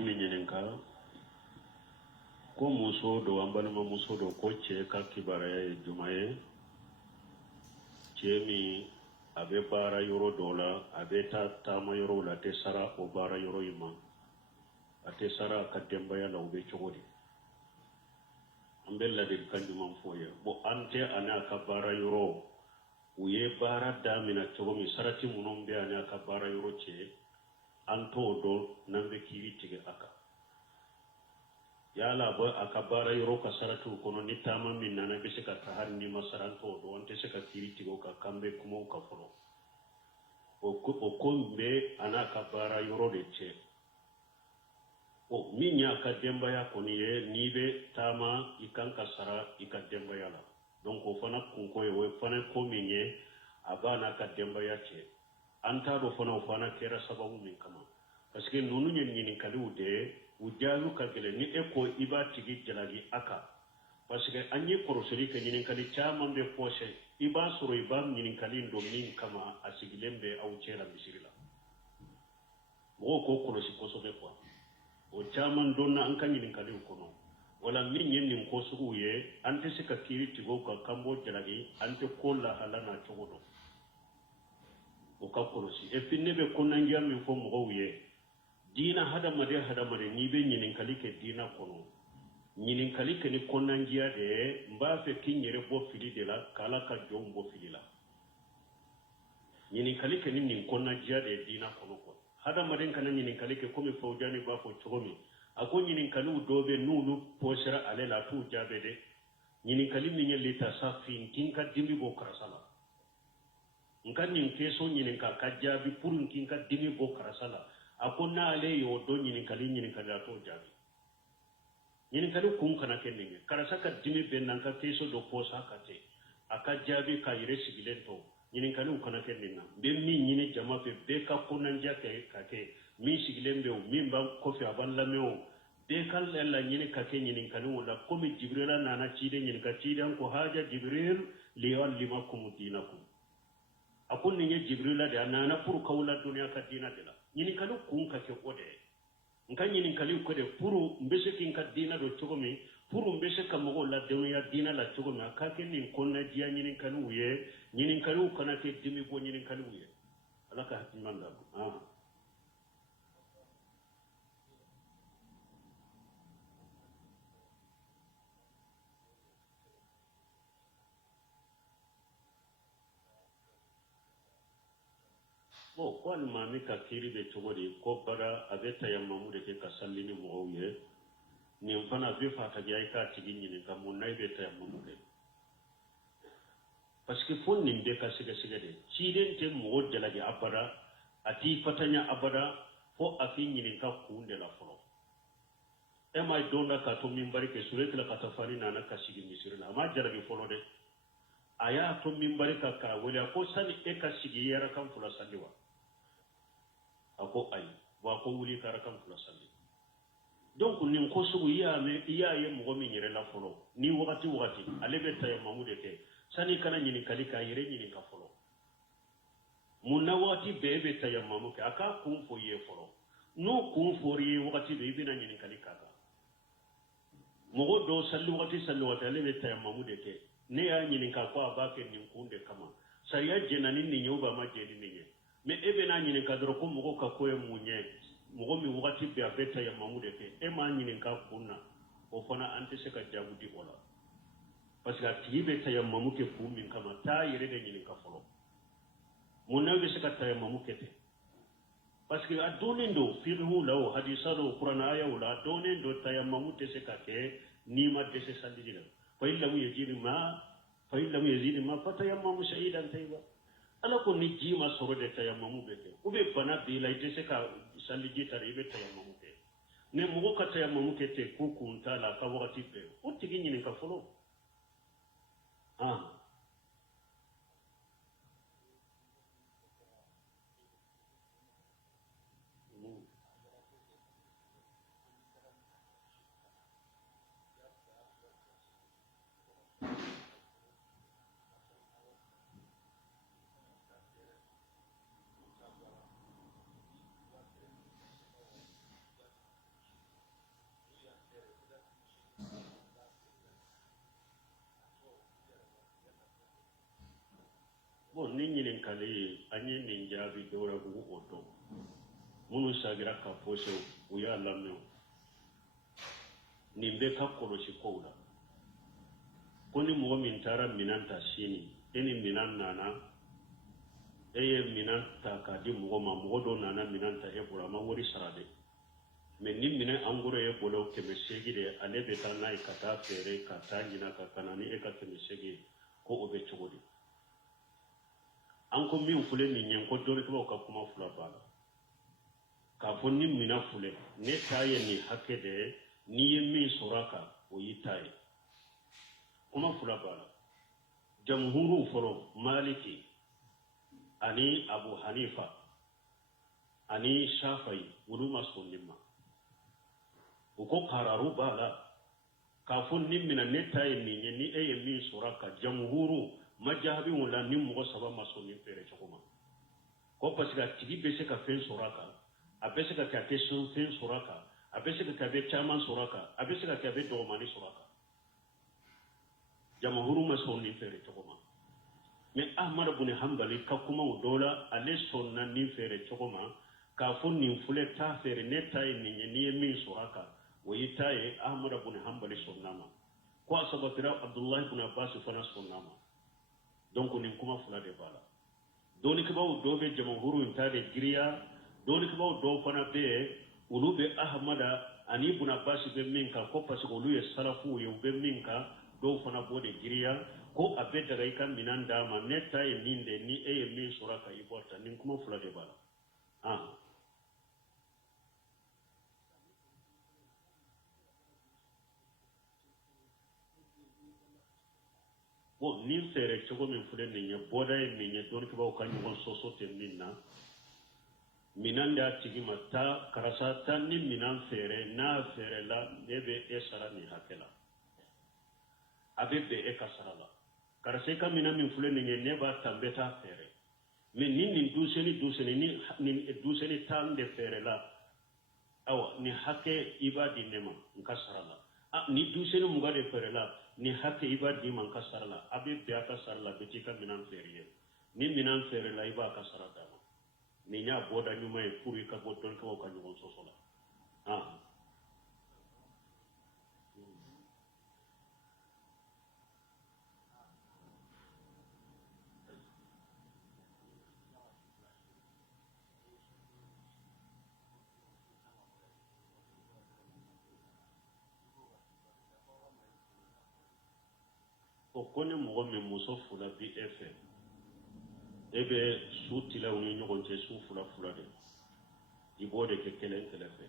minyeninka ko muso do ambalima muso do ko ce ka kibaraya ye jumaye ce mi abe bara yoro dola abe ta tama yoro la te sara o bara yoro yima ate sara ka dembaya la ube chogodi ambella de kanjuma foye bo ante ana ka bara yoro uye bara damina chogomi sarati munombe ana ka bara yoro ce anto do nambe kiri tige aka yala ba aka bara yoro ka saratu kono ni tama min nana be se ka tahar ni masaranto do ante se ka kiri tige ka kambe kumo ka folo o kombe ana ka bara yoro de ce o minya ka dembaya koni ye ni be tama ikan ka sara ika dembaya la donc o fana kunko ye o fana ko minye abana ka dembaya ce anta do fana o fana kera sababu min kama parce que nonu nyen nyini kali ude ujalu ka gele ni eko iba tigi jalagi aka parce que anye korosori ke nyini kali chama be poshe iba soro iba nyini kali ndo min kama asigilembe au chela bisirila mo ko korosi kosobe kwa o chama donna an kan nyini kali kono wala min yen nin kosugu ye ante se ka kiri tigo ka kambo jalagi ante kolla halana chogodo o ka korosi e finne be konangiya min fo mo ye dina hada made ni be nyinin kalike dina kono nyinin kalike ni konangiya de mba fe kinyere bo fili de la kala ka jom bo fili la nyinin kalike ni nin konangiya de dina kono ko hada made kan nyinin kalike ko mi fawjani ba fo chogomi ako nyinin kalu dobe nulu posera ale la tu jabe de nyinin kali min lita safin kinka dimi bo karasala nkan nin keso nyinin ka kajabi purun kinka dimi bo karasala akonna ale yo do nyinin kali to jabi nyinin kali kun kana kenninge karasa ka dimi bennan ka keso do posa kate aka jabi ka yire sigilento nyinin kali kana kenninga be min nyini jama fe be ka kunan jake kake min sigilembe o min ban kofi aballameo be kan la nyini kake nyinin kali wala komi jibrila nana cide nyinin ka cide ko haja jibril li yuallimakum dinakum akun ni jibrila da nana pour kawla dunya ka dina dela nyini kali kun kake ode nkan nyini kali ko de pour mbese kin ka dina do chogomi pour mbese ka mo la dunya dina la chogomi akake ni konna jiya nyini kali uye nyini kali kana ke dimi bo nyini kali uye alaka hatimanda bo ko mami ka kiri be chogodi ko bara abeta ya mamude ke kasallini mo oye ni mfana be fata ga ka tigi nyini ka mo nay beta ya mamude parce que fon ni be ka siga de ciden te mo jalagi abada ati fatanya abada fo afi nyini ka kunde la folo e may donda ka to min barike suret la katafani nana ka sigi misirna ma jalagi folo de aya to min barika ka wala ko sani e ka sigi yara kan fula sandiwa ako ay wa ko wuli karakan fula salli donc nin ko sugu iya ye mo mi nyere la folo ni wakati ale be tay mamude ke sani kana nyini kalika yere nyini ka folo munna wati be tay mamuke aka kun fo ye folo no kun fo ye wakati be bina nyini kalika ka mo do salli wakati ale be tay mamude ke ne ya nyini ka ko abake nin kunde kama sariya jenani ni nyoba ma jeni ni me ebe na nyine kadro ko mugo ka koye munye mugo mi wakati be abeta ya mamude ke e ma nyine ka kunna o fana ante se ka jagudi wala parce que tibe ta ya mamuke ku min kama ta yere de nyine ka folo munna be se ka ta ya mamuke te parce que adonindo firu law hadisa do qur'ana aya wala adonindo ta ya mamute se ka ke ni ma de se sandila fa illa mu yazid ma fa ta ya mamu shahidan tayba ala ko ni jima soro de tayammamu beke ube bana bi la ite se ka sali jita ribe tayammamu ke ne mo ka tayammamu ke te ku kunta la ka wakati be o tigi nyini ka folo bon ni ɲininkali an ye nin jaabi dɔwɛrɛ bugu o dɔn minnu sagira ka fɔ se u y'a lamɛn nin bɛ ka kɔlɔsi kow la ko ni mɔgɔ min taara minan ta sini e ni minan nana e ye minan ta k'a di mɔgɔ ma mɔgɔ dɔ nana minan ta e bolo a ma wari sara dɛ mais ni minan an goro e bolo 800 de ale bɛ taa n'a ye ka taa feere ka taa ɲina ka kana ni e ka 800 ko o bɛ cogo di an ko min fule nin ɲɛ ko dɔnnibaw ka kuma fila b'a la k'a fɔ ni minan fule ne ta ye nin hakɛ de ye n'i ye min sɔrɔ a kan o y'i ta ye kuma fila b'a la jamhuru fɔlɔ maliki ani abu hanifa ani shafi'i olu ma sɔn nin ma u ko kararu b'a la k'a fɔ ni minan ne ta ye nin ye ni e ye min sɔrɔ a kan jamhuru majahabi wala ni mɔgɔ saba ma sɔn nin feere cogo ma ko parce que a tigi bɛ se ka fɛn sɔrɔ a kan a bɛ se ka kɛ a tɛ fɛn sɔrɔ a kan a bɛ se ka kɛ a bɛ caman sɔrɔ a kan a bɛ se ka kɛ a bɛ dɔgɔmani sɔrɔ a kan jamhuru ma sɔn nin feere cogo ma mais ahmad ibn hanbali ka kuma o dɔw la ale sɔnna nin feere cogo ma k'a fɔ nin filɛ t'a feere ne ta ye nin ye n'i ye min sɔrɔ a kan o y'i ta ye ahmad ibn hanbali sɔnna ma ko a sabatira abdullahi ibn abbas fana sɔnna ma donc nin kuma fila de b'a la dɔnnibaw dɔw bɛ jamhuru in ta de giriya dɔnnibaw dɔw fana bɛ yen olu bɛ ahmada ani ibn abbas bɛ min kan ko parce que olu ye salafu ye u bɛ min kan dɔw fana b'o de giriya ko a bɛ daga i ka minan d'a ma ne ta ye nin de ni e ye min sɔrɔ a kan i bɔ ta nin kuma fila de b'a la bon nin feere cogo min filɛ nin ye bɔda ye min ye dɔnnibaw ka ɲɔgɔn sɔsɔ tɛ min na minan d'a tigi ma taa karisa taa ni minan feere n'a feere la ne bɛ e sara nin hakɛ la a bɛ bɛn e ka sara la karisa i ka minan min filɛ nin ye ne b'a ta n bɛ taa feere mais ni nin duseni ni nin duseni tan de feere la awa nin hakɛ i b'a di ne ma n ka sara la ni duseni mugan de feere la ni hakɛ i b'a di ma n ka sara la a bɛ bɛn a ka sara la bɛ t'i ka minan feere ye ni minan feere la i b'a ka sara d'a ma nin y'a bɔda ɲuman ye pour i ka bɔ dɔnnibaw ka ɲɔgɔn sɔsɔ la o ko ni mɔgɔ min muso fila bi e fɛ e bɛ su tilaw ni ɲɔgɔn cɛ su fila fila de i b'o de kɛ kelen kɛrɛfɛ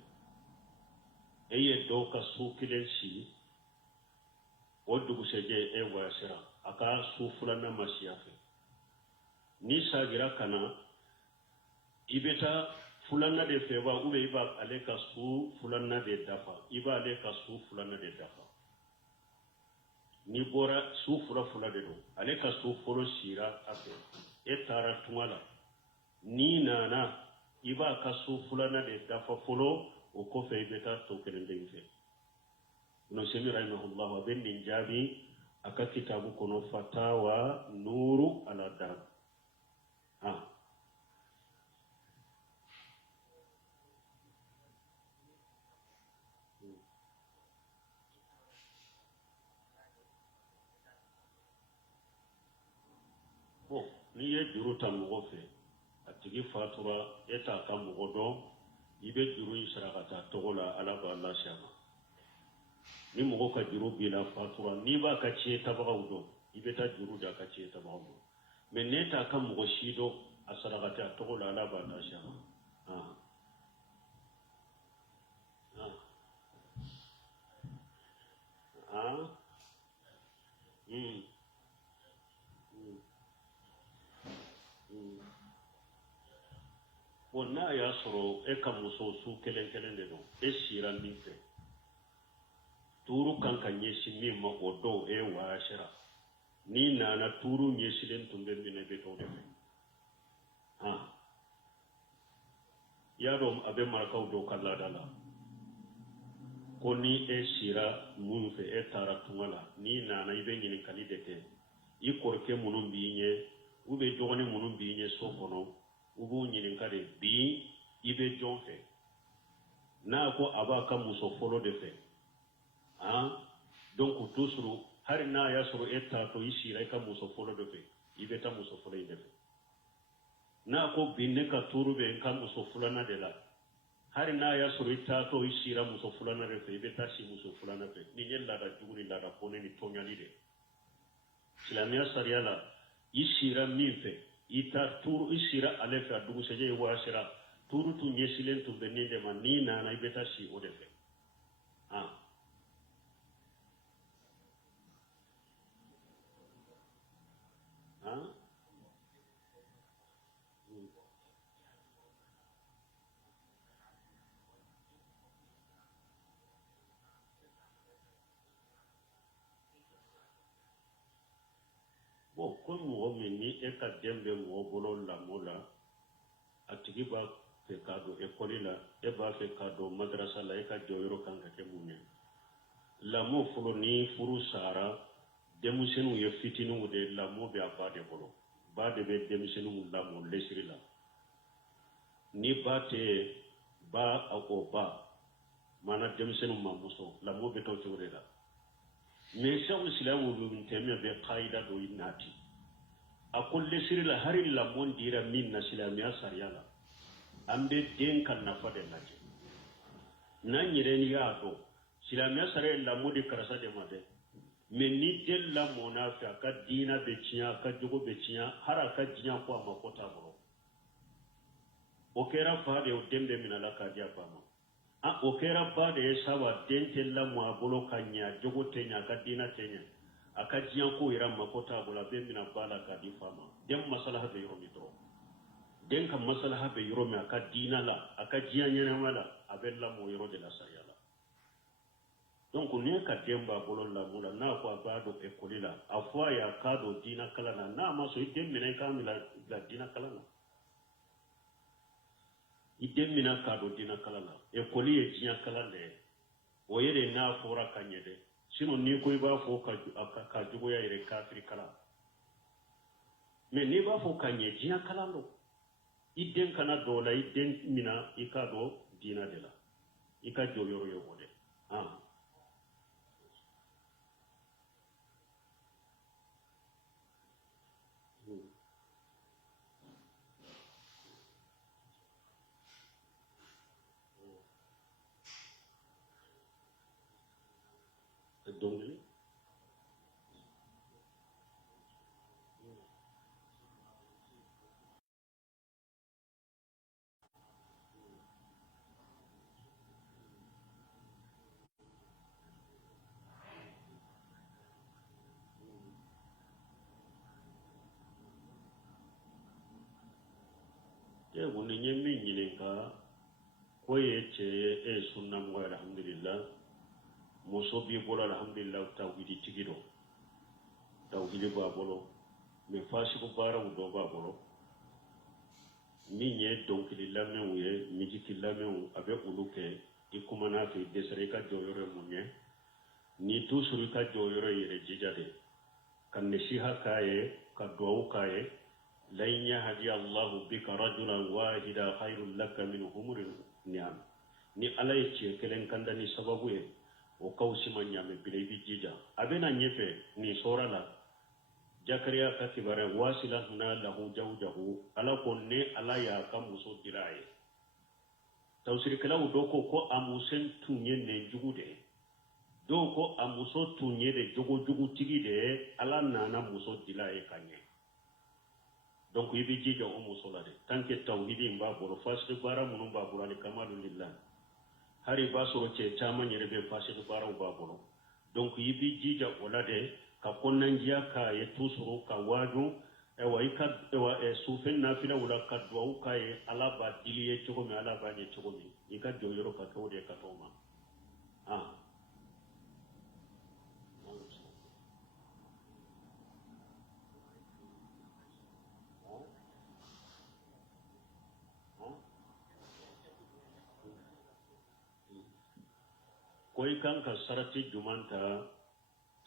e ye dɔw ka su kelen si o dugusɛjɛ e wayasira a ka su filanan ma siya fɛ ni sagira ka na i bɛ taa filanan de fɛ wa ou bien i b'a ale ka su filanan de dafa i b'ale ka su filanan de dafa ni bɔra su fila fila de don ale ka su fɔlɔ sira a fɛ e taara tunga la ni nana i b'a ka su filanan de dafa fɔlɔ o kɔfɛ i bɛ taa tɔ kelen den fɛ Ibn Semi rahimahullah a bɛ nin jaabi a ka kitabu kɔnɔ fatawa nuru ala dar n'i ye juru ta mɔgɔ fɛ a tigi fatura e t'a ka mɔgɔ dɔn i bɛ juru in sara ka taa tɔgɔ la ala b'a lase a ma ni mɔgɔ ka juru b'i la fatura n'i b'a ka tiɲɛ tabagaw dɔn i bɛ taa juru d'a ka tiɲɛ tabagaw dɔn mais ne t'a ka mɔgɔ si dɔn a sara ka taa tɔgɔ la ala b'a lase a ma bon n'a y'a sɔrɔ e ka muso su kelen kelen de don e sira min fɛ tuuru kan ka ɲɛsin min ma o dɔw e wayasira ni nana tuuru ɲɛsilen tun bɛ minɛ bɛ dɔw de fɛ y'a dɔn a bɛ marakaw dɔw ka laada la ko ni e sira mun fɛ e taara tunga la ni nana i bɛ ɲininkali de kɛ i kɔrɔkɛ minnu b'i ɲɛ ube jogoni munum bi nye so kono ubu nyinin kade bi ibe jonfe na ko abaka muso folo de fe donc toujours har na ya suru etta to ishira ka muso folo de fe ibe ta muso folo de fe na ko binne ka turube ka muso fulana de la har na ya suru etta to ishira muso fulana de fe ibe ta shi muso fulana fe ni yella da juguri la da kone ni tonyali de islamia sariala ishira minfe ita turu ishira alefa dugu seje washira turu tu nyesilen tu beninde manina na ibeta shi odefe bon comme mo minni e ka dembe mo bolo la mola atigi ba fe kado école la e ba fe kado madrasa la e ka joyro kan ka ke munye la mo fulo ni furu sara demusenu ye fitinu de la mo be abade bolo ba de be demusenu la mo lesiri la ni ba te ba ako ba mana demusenu ma muso la mo be to chore la mais shaw islamu dum teme be qaida do inati akol lesiri la hari la mon dira min na islamiya sariyala ambe den kan na fade laje na nyireni ya do islamiya sare la modi karasa de made mais ni del la monafa ka dina be ciya ka jogo be ciya hara ka jinya ko amakota boro o kera fa de o dembe minala ka dia fama o kera ba de sawa den la mo abolo kanya jogo tenya ka dina tenya aka jiyan ko iran makota bula be mina bala ka di fama dem masalaha be yoro mitro den kam masalaha be yoro mi aka dina la aka jiyan nyana mala abella mo yoro de la sayala donc ne ka demba bolo la mula na ko abado e kolila afwa ya kado dina kala na ma so dem mina kamila la dina kala na idem mina kado dina kala na e koli e jiyan kala le o yere na fora kanyede sino ni ko iba fo ka jugo ya ire kafiri kala me ni ba fo kanye jiya kala lo idden kana dola idden mina ikado dina dela ika joyoro yo wode donc ye woni nyemmi nyininka ko ye che e sunna mo alhamdulillah muso bi bolo alhamdulillah tawhidi tigido tawhidi ba bolo me fashi ko bara do ba bolo ni nye donc lilamen ye miji lilamen abe uluke ikumana fi desere ka joyore munye ni toujours ka joyore yere jijade kan nesiha kaye ka do kaye lan yahdi Allah bika rajulan wahida khairul laka min humuril ni'am ni alay ci kelen kanda ni sababu ye o kawsi man nyame bilay bi jija abena nyefe ni sorala jakariya ka kibare wasila na lahu jawjahu ala konne ala ya ka muso diraye tawsir kala do ko amusen tunye ne jugude do ko amuso tunye de jugu tigide ala nana muso diraye kanye donc yibi jija o muso la de tanke tawhidi mba boro fasde bara munum ba boro ali kamalu lillah hari ba so ce chama nyere be fasde bara ba boro donc yibi jija o la de ka konanjiya ka ye tusuru ka waju e wa ikad e wa sufen nafila wala ka duwa ka ye ala ba diliye chogo me ala ba ne chogo mi ikad do yoro ka ko de ka toma koy kan ka sarati jumanta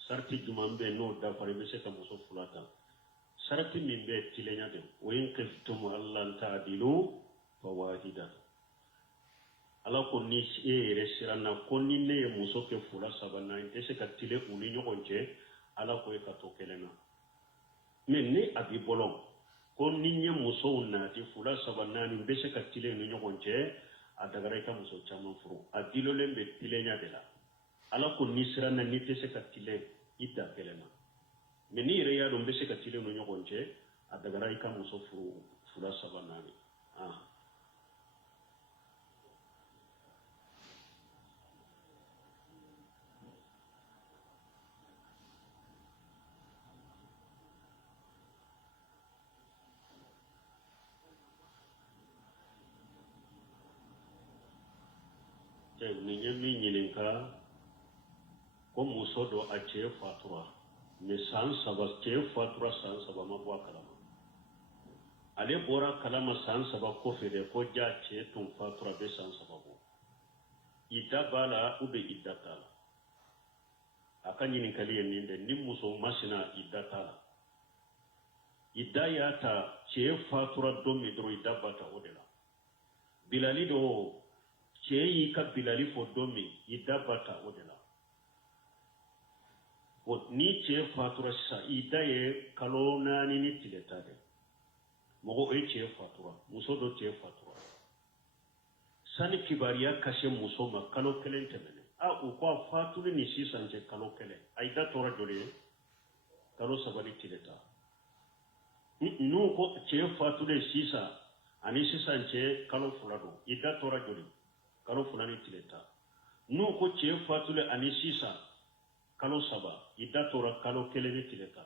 sarti jumambe no da fare be se ka muso fulata sarati min be tilenya de wa in qiftum allan ta'dilu fawahida ala ko ni ere sirana ko ni ne muso ke fula sabana inte se ka tile uni nyogonje ala ko e ka to kelena men ne abi bolon ko ni nye muso na ti fula sabana ni be se ka tile ni nyogonje adagara ka muso chama furu adilo le be tilenya de la ala ko ni sirana ni te se ka tile ida kelena men ni re ya do be se ka tile ni nyogonje adagara ka muso fula sabana ni ni nyami nyininka ko muso do a ce fatura me san saba ce fatura san saba ma bwa kalama ale bora kalama san saba ko fede ko ja ce tun fatura be san saba bo ida bala ube ida tala aka nyininka liye ninde ni muso masina ida tala ida ya ta ce fatura do mi dro ida bata odela bilali do ceyi ka bilali fo domi idabata odela o ni ce fatura sa idaye kalo nani ni tiletade mogo e ce fatura muso do ce fatura sani kibariya kashe muso ma kalo kelen temene o ko faturi ni sisan ce kalo kelen aida tora jole kalo sabani tileta nu ko ce fature sisa ani sisan ce kalo fulado ida tora jole kalo fulani tileta nu ko ce fatule ani sisa kalo saba ida tora kalo keleni tileta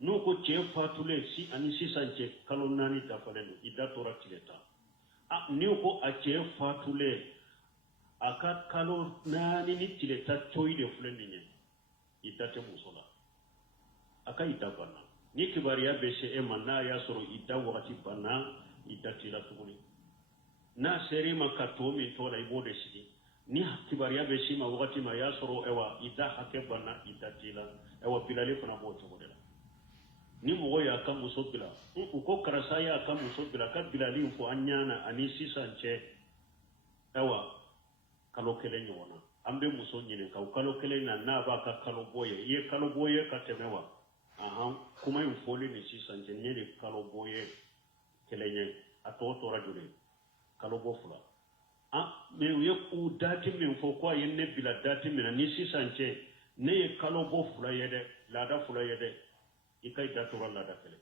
nu ko ce fatule si ani sisa ce kalo nani dafalenu ida tora tileta ni ko a ce fatule aka kalo nani ni tileta toide fulani ne ida te musola aka ida bana ni kibariya be se manna ya soro ida wakati bana ida tila tuguni na seri makato min tola ibode sidi ni kibariya be shima wakati ma ya soro ewa ida hake bana ida tila ewa bilali kuna bo chogodela ni mogo ya ka muso bila ko karasa ya ka muso bila ka bilali fo anyana ani sisanche ewa kalo kele nyona ambe muso nyine ka kalo kele na ba ka kalo boye ye kalo boye ka temewa kuma infoli ni sisanche nyene kalo boye kele nye atoto rajule kalo bofula me ye ku dati min fo ko yenne bila dati min ni sisanche ne ye kalo bofula yede lada fula yede ikai datura lada kele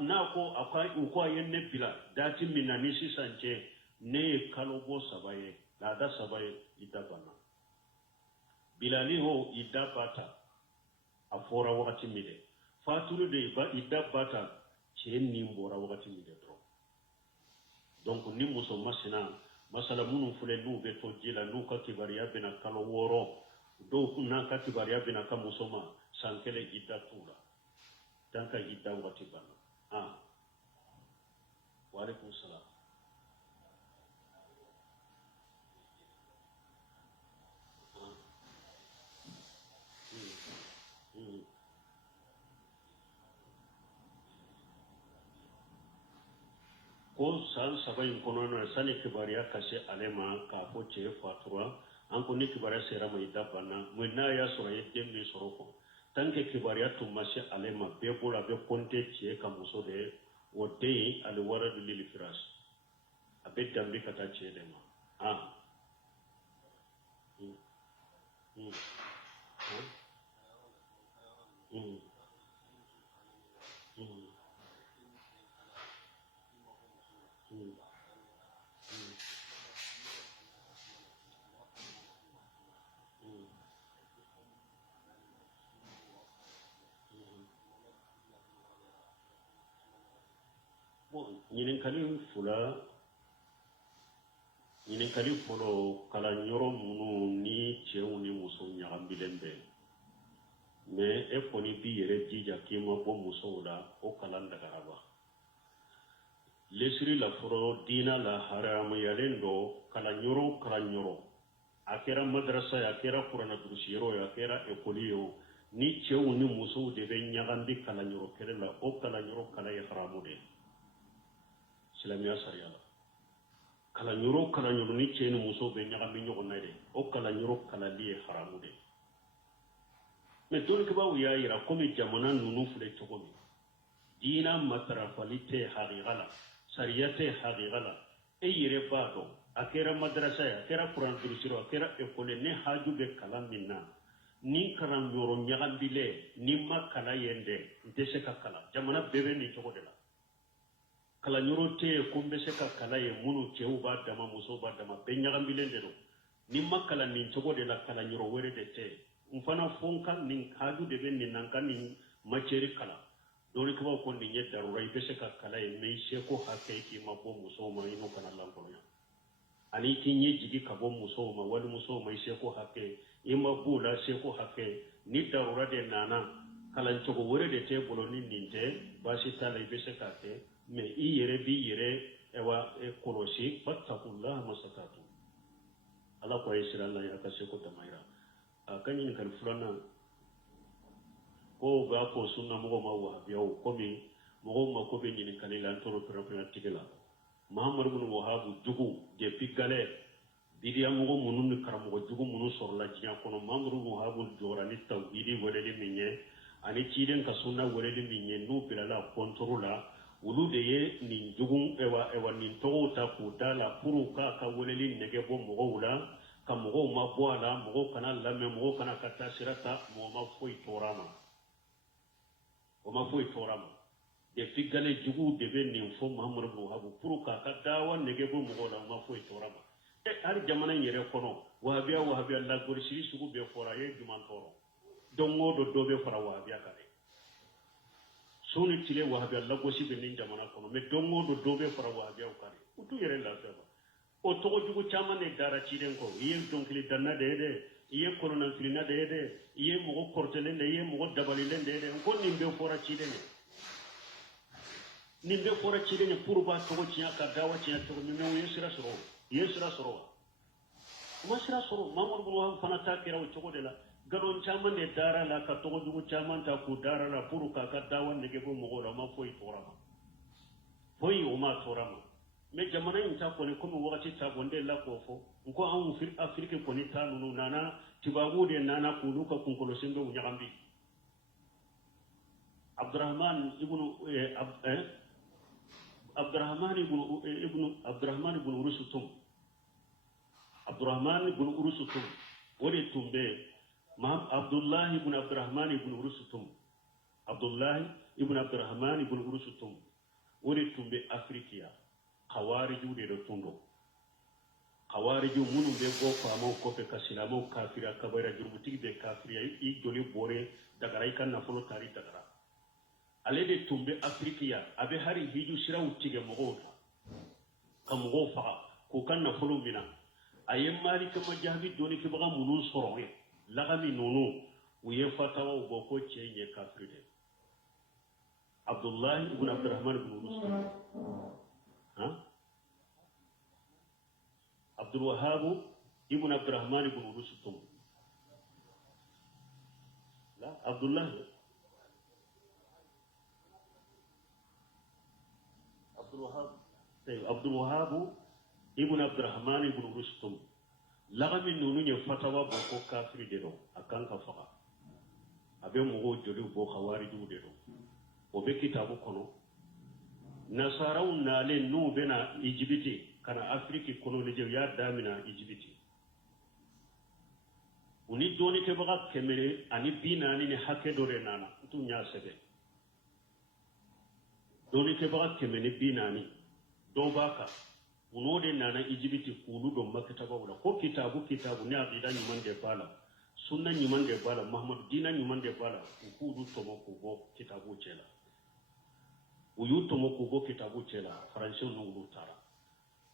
na ko akai ko yenne bila dati min ni sisanche ne ye kalo bo sabaye lada sabaye idabana bilali ho idabata afora wakati mide faturu de ba idabata che ni mbora wakati mide tro donc ni muso masina masala munu fule nu be to jila nu ka kibariya bina kalo woro do na ka kibariya bina ka musoma sankele idatura danka idda wakati bana wa alaikum salam ko san sabayin kono na sani kibariya kashe alema ka ko ce fatura an ko ni kibariya sera mai dabana mun na ya sura yadda ne soroko tanke kibariya to mashi alema be bola be konte ce ka muso de wode alwara lil firas abe dambi kata ce de ma ñininkali folo kala ñoro munu ni cew ni muso ñagambilen be mais e foni bi yere jija kima bo musow la o kalan dagaraba lesiri la foro dina la haramayalen do kala ñoro a kera madrasa ya kera kurana durusiyero ya kera ekoli yo ni cewu ni muso de be nyagandi kala nyoro kele la o kala nyoro kala ya haramu de silamiya sariya la kala nyoro ni ce ni muso be nyagandi nyogo na de o kala nyoro kala li ya haramu de mais don ke ba wiya ira komi jamana nunu fule chogomi dina matarafalite haqiqala sariyate haqiqala e yere bado akera madrasa ya akera quran dirishiro akera ekole ne haju be kala minna ni karam yoro nyagandile ni makala yende ndese ka kala jamana bebe ni chogodela kala nyoro te kumbe se ka kala ye munu chewu ba dama muso ba dama be nyagambile ndero ni makala ni chogodela kala nyoro were de te mfana fonka ni haju de be ni nankani macheri kala doni ko ko ni nyetta ro ray be se ka kala ye me se ko hakke ki mabo muso ma ino kana lankolo ani kinye jigi kabo muso ma wali muso ma se ko hakke ima bula se ko hakke ni darura de nana kala chogo wore de te bolo ni ninte basi tala be se ka te me i yere bi yere ewa e korosi fattakullah masakatu ala ko isra Allah ya ka se ko tamaira akanyi kan fulana ko ga ko sunna mo ma wa biya ko mi mo ma ko be ni kalila toro propre tigela Muhammad ibn Wahhab jugu de pigale bidiya mo munun karamo jugu munun sorla jinya kono Muhammad ibn Wahhab jora ni tawhidi wala minye ani ciden ka sunna wala minye no bilala kontrola ulu de ye ni jugu ewa ni to ta ko dala puru ka wala li nege bo mo wala ka mo ma bo ala mo kana lamme mo kana kata sirata mo ma foi torama o ma foi torama de figale jugu de be ni fo Muhammad ibn Wahhab puru ka dawa nege bo mo la ma foi torama e ar jamana yere kono wahabiya la gorisi sugu be fora ye duman toro dongo do be fora wahabiya kare soni tile wahabiya la gosi be ni jamana kono me dongo do be fora wahabiya kare utu yere la feba o togo jugu chama ne dara chiden ko iye donkili danna de iye korona filina de iye mo kortele de iye mo dabalile de ko nimbe fora chiden nimbe fora chiden pour ba togo chiya ka dawa chiya to me yesira soro masira soro mamur bu wa fana ta kira wuce de la galon chama ne dara la ka togo jugu chama ta ku dara la pour ka dawa ne ge bo mo la ma foi torama foi o ma torama me jamana in ta ko ne kuma wakati ta gonde la ko fo ko an fil afrique ko ni ta nunu nana tibabu de nana ku luka kun ko sindo nyagambi Abdurrahman ibn Urusutum wori tumbe Maham Abdullah ibn Abdurrahman ibn Urusutum wori tumbe Afrikiya khawariju de tundo khawariju munu be go famo ko be kasilamo kafira kabara jurbuti be kafira i doli bore daga ray kan nafolo tari daga ale de tumbe Afrikiya abe hari hiju siraw tige mogo kam go fa ko kan nafolo mina ayem mali kama jabi doni ke baga munun sorowe lagami nunu uye fatawa go ko chenye kafirde Abdullah ibn Abdurrahman ibn Rustum Abdul Wahhab ibn Abdurrahman ibn Rustum la Abdullah Abdul Wahhab ibn Abdurrahman ibn Rustum lagami nunu nye fatawa boko kafiri de do akan ka faga abe mo jodi bo khawariju de do o be kitabu kono nasaraw nale nu bena Egypte kana Afrique kono le ya damina Egypte uni doni ke baga kemere ani binani ne hakke do re nana tu nya sebe doni ke baga kemene binani do baka uno de nana Egypte kulu do makitaba wala ko kitabu ne aqida nyuman de bala sunna nyuman de bala Muhammad dina nyuman de bala kudu tomo ko bo kitabu chela uyu tomo ko bo kitabu chela faransi no ngulu tara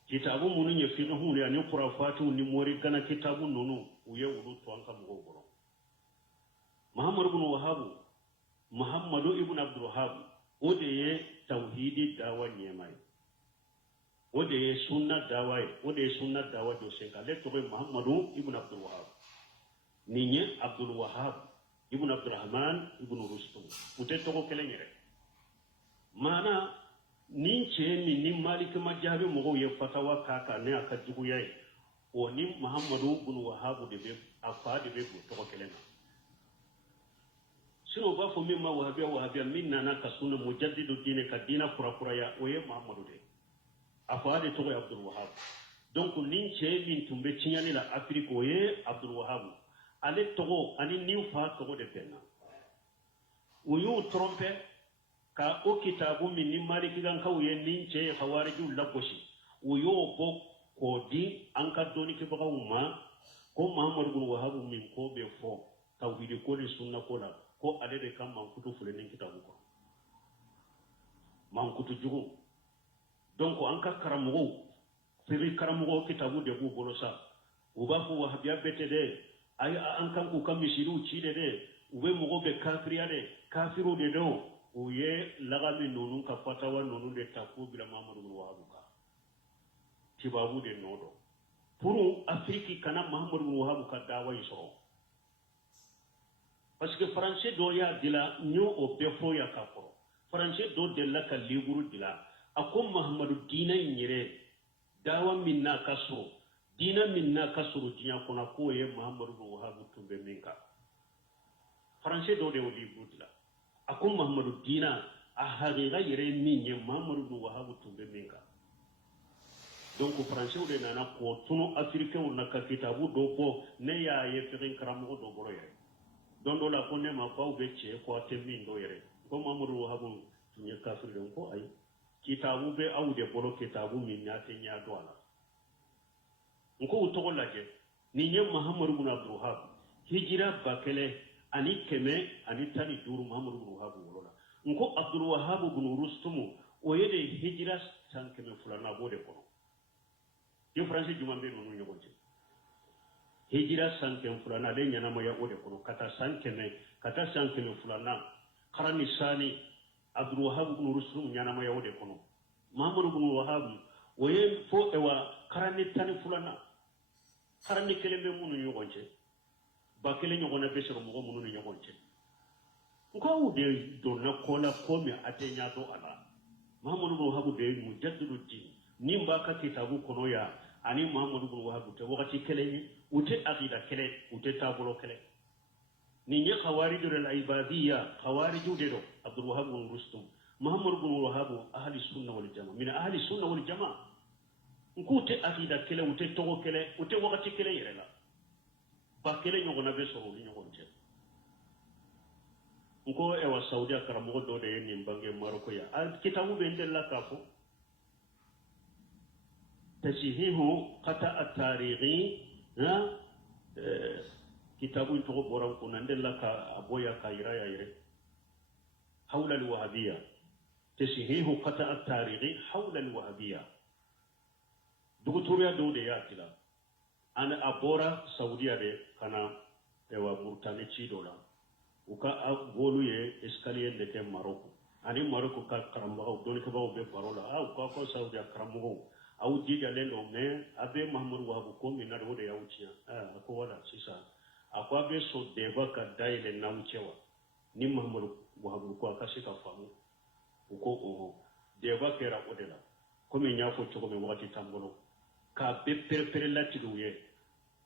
kitabu munu nye fino hu ya ni qurafatu ni mori kana kitabu nunu uye ulu to anka mo goro Muhammad ibn Wahhab Muhammadu ibn Abdul Wahhab ode tauhidi dawa nyemai ode sunna dawa do senga le to Muhammadu ibn Abdul Wahhab ninye Abdul Wahhab ibn Abdurrahman ibn Rustum ute togo kelengere mana nin ceni nin Malik majabi mo ye fatawa kaka ne aka juguya o ni Muhammadu ibn Wahhab de be afa de be togo kelenga sino ba fo min ma wahabiya min nana ka sunna mujaddidu dine ka dina kura ya o ye Muhammadu de afa de togo Abdul Wahhab donc nin ce min tumbe cinyani la Afrique o ye Abdul Wahhab ale togo ani nin fa togo de benna o yu trompe ka o kitabu min ni Maliki gan kawye nin ce khawariju lagoshi o yo bo ko di an ka doni ke baga umma ko Muhammad ibn Wahhab min ko be fo tawhid ko ni sunna ko la ko ale de kam man kutu fule nin kitabu ko man kutu jugu donc an ka karamugo firi karamugo kitabu de bu bolosa o ba ko wahabiya bete de ay an kan ko kam mishiru ci de ube mogo be kafiriya de kafiru de do o ye lagami nonu ka fatawa nonu de taku bila Muhammad ibn Wahhab ka tibabu de nodo pour Afrique kana Muhammad ibn Wahhab ka dawa iso parce que français do ya dila nyo o befo ya ka ko français do de la ka liburu dila akom Muhammadu dina nyire dawa minna kasro dina minna kasro dinya kona ko ye Muhammad ibn Wahhab tumbe minka français do de o liburu dila akum Muhammadu dina a haqiqa yere min ye Muhammadu ibn Wahhab tumbe minka donc français de nana ko tuno africain na ka kitabu do ko ne ya ye firin karamo do boro yere don do la ko ne ma baw be che ko te min do yere ko Muhammadu Wahhab tunye kafir don ko ay kitabu be aw de boro kitabu min ya te nya do ala ko to ko laje ni nye Muhammadu ibn Abdul Wahhab hijira bakele ani keme ani tani duru Muhammadu ibn Wahhab wolola nko Abdul Wahhab ibn Rustum o yede hijira san keme fulana bode kono difference juma be nonu nyogonje hijira san keme fulana de nyana mo ya ode kono kata san keme fulana karani sani Abdul Wahhab ibn Rustum nyana mo ya ode kono Muhammadu ibn Wahhab o ye fo ewa karani tani fulana karani keleme munu nyogonje bakele nyogona besero mogo munu nyogonje ko de do na kola komi atenya do ala Muhammadu ibn Wahhab de mujaddidu din nimba ka kitabu kono ya ani Muhammadu ibn Wahhab te wakati kele ute aqida kele ute tabulo kele ni nye khawarij al ibadiyya khawarij de do Abdul Wahhab ibn Rustum Muhammadu ibn Wahhab ahli sunna wal jamaa min ahli sunna wal jamaa nkute aqida kele ute togo kele ute wakati kele yerela bakele nyogona besoro ni nyogonje nko ewa Saudi karamo do de ni mbange Morocco ya kitabu be ndella kafo tasihihu qata at-tarighi kitabu to boran ko ndella ka aboya ka iraya ire hawla al-wahabiyya tasihihu qata at-tarighi hawla al-wahabiyya dugutoriya do de ya tila ana abora Saudiya de kana ewa Murtani ci dola uka golu ye escalier de ke Morocco ani Morocco ka karambo don ke bawo be parola uka ko Saudiya karambo au diga lendo me abe Muhammad Wahhab ko min na do de yawciya ko wala sisa akwa be so de ba ka daile na wucewa ni Muhammad Wahhab ko aka shika famu uko o de ba kera odela ko min ya fo to me wakati tambolo ka be pere lati duye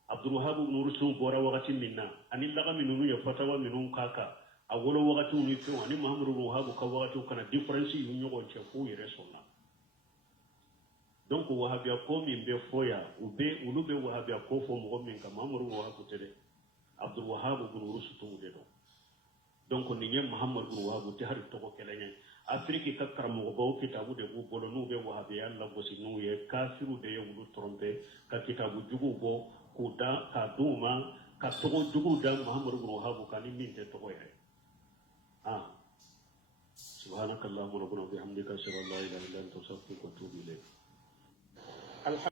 Abdul Wahhab ibn Rustum bora wakati minna ani laga minunu ya fatawa minun kaka awolo wakati uni fi ani Muhammad ibn Wahhab ka wakati kana difference yu nyogo che fu yere sonna donc wahabia ko min be foya ube ulube wahabia ko fo mo min ka Muhammad ibn Wahhab tede Abdul Wahhab ibn Rustum de do donc ni nyem Muhammad ibn Wahhab te har to ko kelenya Afrique ka karamo go kitabu de bu bolo nu be wahabia Allah go sinu ye kafiru de ye wulu trompe ka kitabu jugu bo kuda ka duma ka togo jugu da Muhammad ibn Wahhab ka ni min te to ye subhanakallahumma rabbana bihamdika ashhadu an la ilaha illa anta astaghfiruka wa atubu ilayk